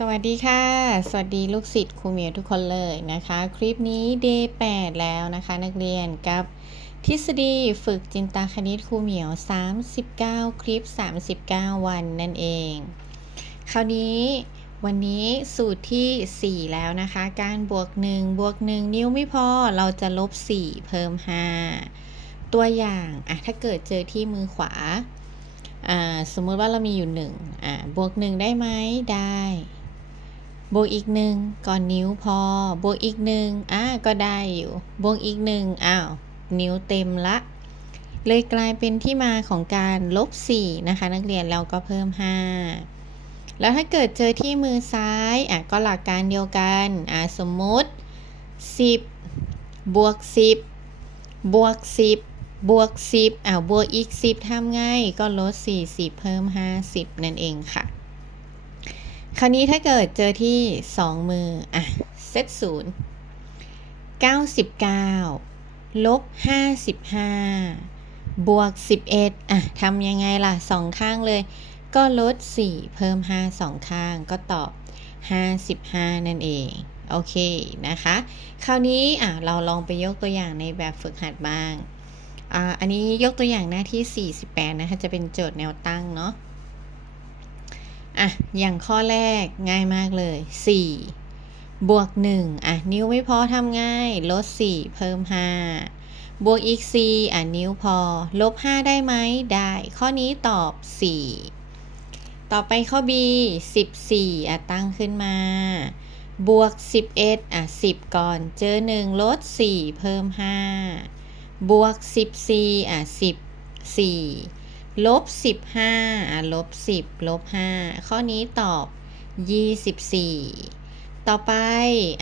สวัสดีค่ะ สวัสดีลูกศิษย์ครูเหมียวทุกคนเลยนะคะ คลิปนี้ day 8แล้วนะคะ นักเรียนกับทฤษฎีฝึกจินตคณิตครูเหมียว 39 คลิป 39 วันนั่นเอง คราวนี้วันนี้สูตรที่ 4 แล้วนะคะ การบวก 1 บวก 1 นิ้วไม่พอเราจะลบ 4 เพิ่ม 5 ตัวอย่างอะถ้าเกิดเจอที่มือขวาอ่าสมมติว่าเรามีอยู่1อ่าบวก 1 ได้ไหมได้ บวกอีกหนึ่งก่อนนิ้วพอ บวกอีกหนึ่งอ่าก็ได้อยู่ บวกอีกหนึ่งอ้าว นิ้วเต็มละ เลยกลายเป็นที่มาของการลบ 4 นะคะ นักเรียนเราก็เพิ่ม 5 แล้วถ้าเกิดเจอที่มือซ้ายอะก็หลักการเดียวกันอ่าสมมุติ 10 บวก 10 บวก 10 บวก 10อ่าบวกอีก 10ทำไงก็ลด 40 เพิ่ม 50 นั่นเองค่ะ คราวนี้ถ้าเกิดเจอที่2มือ อะ เซตศูนย์99ลบ55บวก11อะทำยังไงล่ะสองข้างเลย ก็ลด4เพิ่ม5สองข้างก็ตอบ55นั่นเอง โอเคนะคะ คราวนี้อะเราลองไปยกตัวอย่างในแบบฝึกหัดบ้าง อ่า อันนี้ยกตัวอย่างหน้าที่ 48 นะคะ จะเป็นโจทย์แนวตั้งเนาะ อะ อย่างข้อแรกง่ายมากเลย 4 บวก 1 อะ นิ้วไม่พอทำง่าย ลด 4 เพิ่ม 5 บวกอีก 4 อะ นิ้วพอ ลบ 5 ได้ไหม ได้ ข้อนี้ตอบ 4 ต่อไปข้อ B 14 อะ ตั้งขึ้นมา บวก 11 อะ 10 ก่อน เจอ 1 ลด 4 เพิ่ม 5 บวก 14 อะ14 ลบ15อะลบ10ลบ5ข้อนี้ตอบ24ต่อไป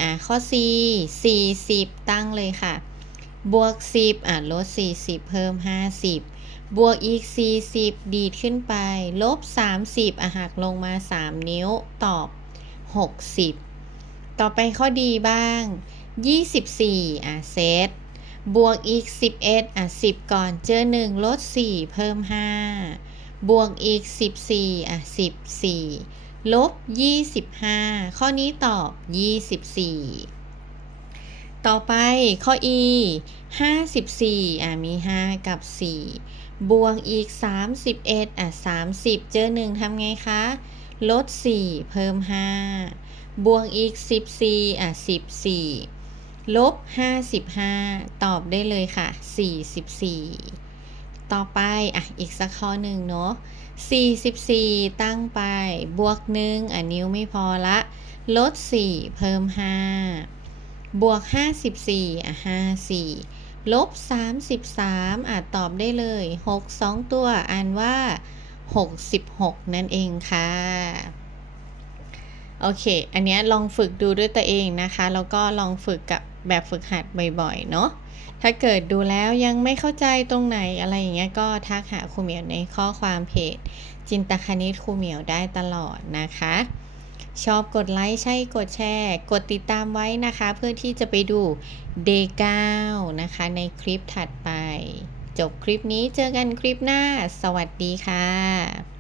อะข้อ C 40ตั้งเลยค่ะ บวก10อะลด40เพิ่ม50บวกอีก40ดีดขึ้นไป ลบ30อะหักลงมา3นิ้วตอบ60ต่อไปข้อดีบ้าง24อะเซต บวกอีก 11 อะ 10 ก่อน เจอ 1 ลด 4 เพิ่ม 5 บวกอีก 14 อะ 14 ลบ 25 ข้อนี้ตอบ 24 ต่อไปข้อ E 54 อะ มี 5 กับ 4 บวกอีก 31 อะ 30 เจอ 1ทำไงคะ ลด 4 เพิ่ม 5 บวกอีก 14 อะ 14 ลบ 55 ตอบได้เลยค่ะ 44 ต่อไป อะ อีกสักข้อหนึ่งเนาะ44 ตั้งไป บวก 1 อะ นิ้วไม่พอละ ลด 4 เพิ่ม 5 บวก 54 อะ 54 ลบ 33 อะ ตอบได้เลย 6 2 ตัว อ่านว่า 66 นั่นเองค่ะ โอเค อันนี้ลองฝึกดูด้วยตัวเองนะคะ แล้วก็ลองฝึกกับแบบฝึกหัดบ่อยๆ เนาะ ถ้าเกิดดูแล้วยังไม่เข้าใจตรงไหนอะไรอย่างเงี้ยก็ทักหาครูเหมียวในข้อความเพจ จินตคณิตครูเหมียวได้ตลอดนะคะ ชอบกดไลค์ใช่กดแชร์ กดติดตามไว้นะคะ เพื่อที่จะไปดู day 9นะคะ ในคลิปถัดไป จบคลิปนี้เจอกันคลิปหน้า สวัสดีค่ะ